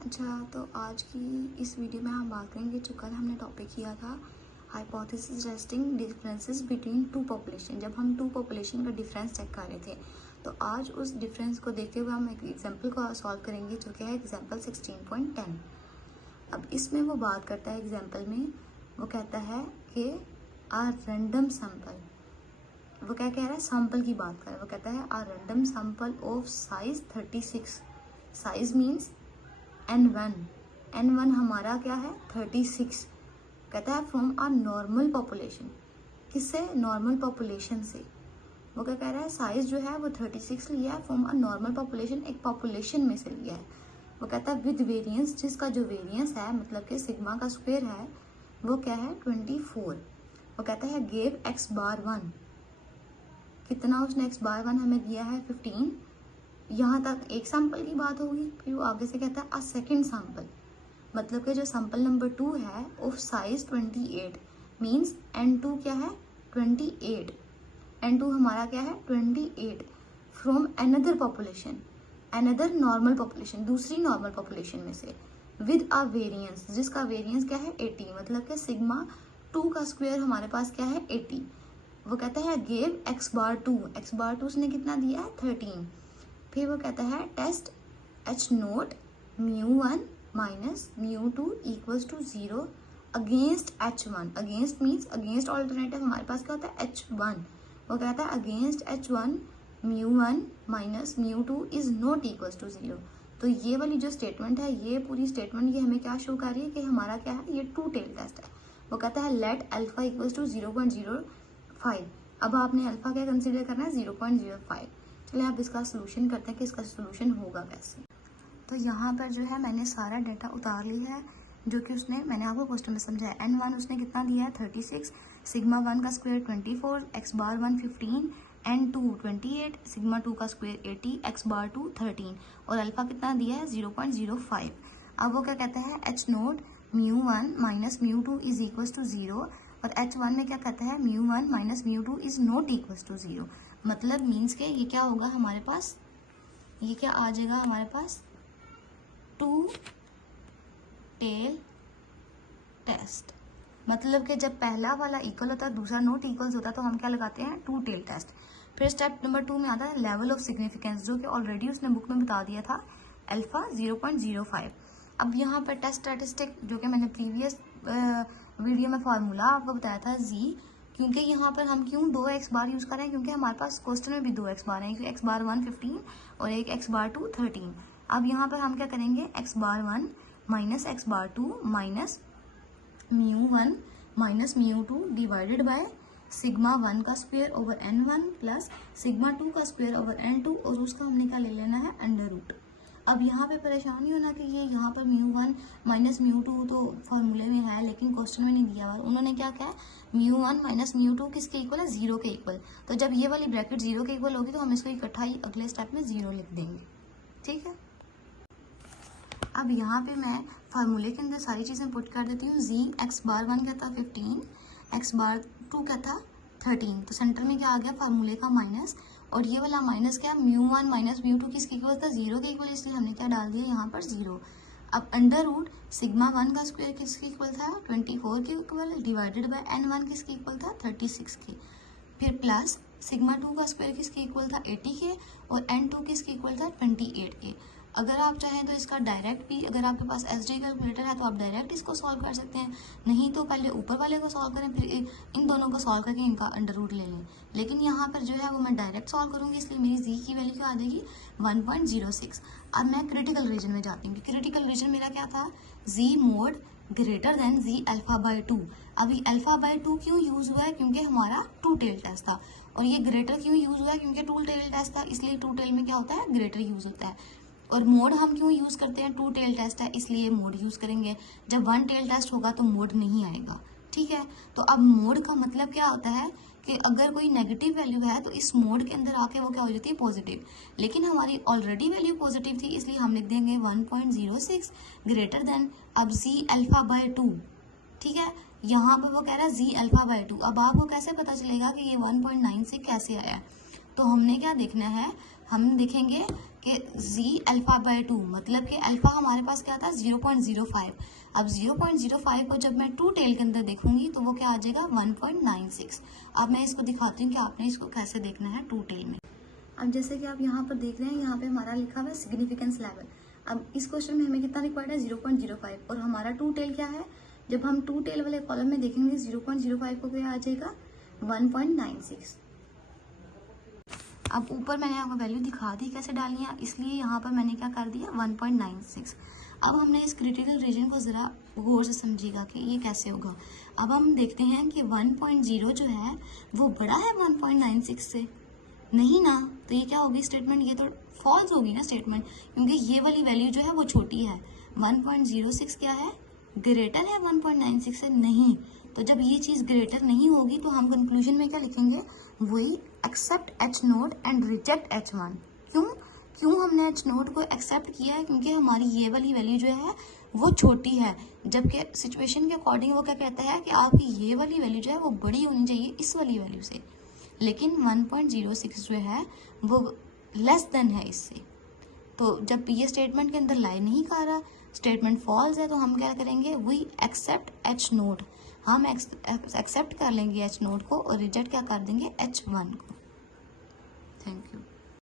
अच्छा, तो आज की इस वीडियो में हम बात करेंगे जो कल हमने टॉपिक किया था hypothesis testing differences between two population. जब हम टू पॉपुलेशन का डिफरेंस चेक कर रहे थे, तो आज उस डिफरेंस को देखते हुए हम एक एग्जांपल को सॉल्व करेंगे जो कि है एग्जांपल 16.10। अब इसमें वो बात करता है एग्जांपल में, वो कहता है कि आ रैंडम सैंपल, वो क्या कह रहा है, सैंपल की बात कर रहा है। वो कहता है a random sample of size 36, size means N1 हमारा क्या है 36। कहता है फ्रॉम आ नॉर्मल पॉपुलेशन, किससे, नॉर्मल पॉपुलेशन से। वो क्या कह रहा है, साइज जो है वो 36 लिया है फ्रॉम आ नॉर्मल पॉपुलेशन, एक पॉपुलेशन में से लिया है। वो कहता है विद वेरिएंस, जिसका जो वेरिएंस है मतलब कि सिग्मा का स्क्वायर है वो क्या है 24। वो कहता है गेव x बार 1, कितना उसने x बार 1 हमें दिया है 15। यहाँ तक एक सैंपल की बात होगी। फिर वो आगे से कहता है अ सेकंड सैंपल, मतलब कि जो सैंपल नंबर 2 है ऑफ साइज 28 मींस N2 क्या है 28, N2 हमारा क्या है 28 from another population, another normal population, दूसरी नॉर्मल पॉपुलेशन में से, विद अ वेरिएंस, जिसका वेरिएंस क्या है 80, मतलब कि सिग्मा 2 का स्क्वायर हमारे पास क्या है 80। वो कहता है गेव x बार 2 उसने कितना दिया है 13। फिर वो कहता है test h naught μ1 minus μ2 equals to 0 against h1। Against means against alternative हमारे पास क्या होता है h1। वो कहता है against h1 μ1 minus μ2 is not equals to 0। तो ये वाली जो स्टेटमेंट है, ये पूरी स्टेटमेंट ये हमें क्या शो कर रही है कि हमारा क्या है, ये टू टेल टेस्ट है। वो कहता है लेट अल्फा इक्वल्स टू 0.05। अब आपने अल्फा क्या कंसिडर करना है 0.05। चलिए आप इसका सोल्यूशन करते हैं कि इसका सोल्यूशन होगा कैसे। तो यहाँ पर जो है मैंने सारा डाटा उतार लिया है जो कि मैंने आपको क्वेश्चन में समझाया। N1 उसने कितना दिया है 36, सिग्मा 1 का square 24, x bar 1 15, N2 28, sigma 2 का स्क्वायर 80, x बार 2 13 और अल्फा कितना दिया है 0.05। अब वो क्या कहता है h naught μ1 minus μ2 is equals to 0 और h1 में क्या कहता है μ1 minus μ2 is not equals to 0। मतलब मीन्स के ये क्या होगा हमारे पास, ये क्या आ जाएगा हमारे पास टू टेल टेस्ट। मतलब कि जब पहला वाला इक्वल होता है दूसरा नॉट इक्वल्स होता है तो हम क्या लगाते हैं टू टेल टेस्ट। फिर स्टेप नंबर 2 में आता है लेवल ऑफ सिग्निफिकेंस, जो कि ऑलरेडी उसने बुक में बता दिया था अल्फा 0.05। अब यहाँ पर टेस्ट स्टैटिस्टिक जो कि मैंने प्रीवियस वीडियो में फार्मूला आपको बताया था जी, क्योंकि यहाँ पर हम क्यों 2x बार यूज़ कर रहे हैं, क्योंकि हमारे पास क्वेश्चन में भी 2x बार है, क्योंकि x बार 1 15 और एक x बार 2 13। अब यहाँ पर हम क्या करेंगे x bar 1 minus x bar 2 minus μ1 minus μ2 divided by sigma 1 का square over n1 plus sigma 2 का स्क्वायर ओवर n2 और उसका हमने क्या ले लेना है अंडर रूट। अब यहाँ पे परेशान नहीं होना कि ये यहाँ पर μ1 माइनस μ2 तो फॉर्मूले में है लेकिन क्वेश्चन में नहीं दिया हुआ। उन्होंने क्या कहा μ1 माइनस μ2 किसके इक्वल है 0 के इक्वल। तो जब ये वाली ब्रैकेट 0 के इक्वल होगी तो हम इसको इकट्ठा ही अगले स्टेप में 0 लिख देंगे, ठीक है। अब यहाँ पे मैं फार्मूले के अंदर सारी चीज़ें पुट कर देती हूँ। जी x बार 1 क्या था 15, x बार 2 क्या था 13, तो सेंटर में क्या आ गया फार्मूले का माइनस, और ये वाला माइनस क्या μ1 माइनस μ2 किसके इक्वल था 0 के इक्वल, इसलिए हमने क्या डाल दिया यहाँ पर 0। अब अंडर रूट सिग्मा 1 का स्क्वायर किसके इक्वल था 24 के इक्वल डिवाइडेड बाय n1 किसके इक्वल था 36 के, फिर प्लस सिग्मा 2 का स्क्वायर किसके इक्वल था 80 के और n2 किसके इक्वल था 28 के। अगर आप चाहें तो इसका डायरेक्ट भी, अगर आपके पास एसडी कैलकुलेटर है तो आप डायरेक्ट इसको सॉल्व कर सकते हैं, नहीं तो पहले ऊपर वाले को सॉल्व करें फिर इन दोनों को सॉल्व करके इनका अंडर रूट ले लें। लेकिन यहाँ पर जो है वो मैं डायरेक्ट सॉल्व करूँगी, इसलिए मेरी जी की वैल्यू क्या आ जाएगी 1.06। अब मैं क्रिटिकल रीजन में जाती हूँ। क्रिटिकल रीजन मेरा क्या था G mod greater than G alpha by 2। अभी अल्फा बाय 2 क्यों यूज हुआ है, क्योंकि हमारा टू टेल टेस्ट था, और ये ग्रेटर क्यों यूज हुआ है क्योंकि टू टेल टेस्ट था, इसलिए टू टेल में क्या होता है ग्रेटर यूज होता है। और मोड हम क्यों यूज करते हैं, टू टेल टेस्ट है इसलिए मोड यूज करेंगे, जब वन टेल टेस्ट होगा तो मोड नहीं आएगा, ठीक है। तो अब मोड का मतलब क्या होता है कि अगर कोई नेगेटिव वैल्यू है तो इस मोड के अंदर आके वो क्या हो जाती है पॉजिटिव, लेकिन हमारी ऑलरेडी वैल्यू पॉजिटिव थी इसलिए हम लिख देंगे 1.06 ग्रेटर देन अब जी अल्फा बाय 2, ठीक है। यहाँ पर वो कह रहा है जी अल्फा बाय 2। अब आपको कैसे पता चलेगा कि ये 1.96 कैसे आया, तो हमने क्या देखना है, हम देखेंगे कि z अल्फा बाय 2, मतलब कि अल्फा हमारे पास क्या था 0.05। अब 0.05 को जब मैं टू टेल के अंदर देखूंगी तो वो क्या आ जाएगा 1.96। अब मैं इसको दिखाती हूँ कि आपने इसको कैसे देखना है टू टेल में। अब जैसे कि आप यहाँ पर देख रहे हैं, यहाँ पे हमारा लिखा हुआ है सिग्निफिकेंस लेवल। अब इस क्वेश्चन में हमें कितना रिक्वायर्ड है 0.05 और हमारा टू टेल क्या है, जब हम टू टेल वाले कॉलम में देखेंगे 0.05 को क्या आ जाएगा 1.96। अब ऊपर मैंने आपको वैल्यू दिखा दी कैसे डालनी है, इसलिए यहाँ पर मैंने क्या कर दिया 1.96। अब हमने इस क्रिटिकल रीजन को ज़रा गौर से समझिएगा कि ये कैसे होगा। अब हम देखते हैं कि 1.0 जो है वो बड़ा है 1.96 से, नहीं ना, तो ये क्या होगी स्टेटमेंट, ये तो फॉल्स होगी ना स्टेटमेंट, क्योंकि ये वाली वैल्यू जो है वो छोटी है। 1.06 क्या है, ग्रेटर है 1.96 से, नहीं। तो जब ये चीज़ ग्रेटर नहीं होगी तो हम कंक्लूजन में क्या लिखेंगे, वही accept H nought and reject H1। क्यों हमने एच नोट को एक्सेप्ट किया है, क्योंकि हमारी ये वाली वैल्यू जो है वो छोटी है, जबकि सिचुएशन के अकॉर्डिंग वो क्या कहता है कि आपकी ये वाली वैल्यू जो है वो बड़ी होनी चाहिए इस वाली वैल्यू से, लेकिन 1.06 जो है वो लेस देन है इससे। तो जब ये स्टेटमेंट के अंदर लाई नहीं कर रहा, स्टेटमेंट फॉल्स है, तो हम क्या करेंगे, वी एक्सेप्ट एच नोट, हम एक्सेप्ट कर लेंगे एच नोट को और रिजेक्ट क्या कर देंगे H1 को।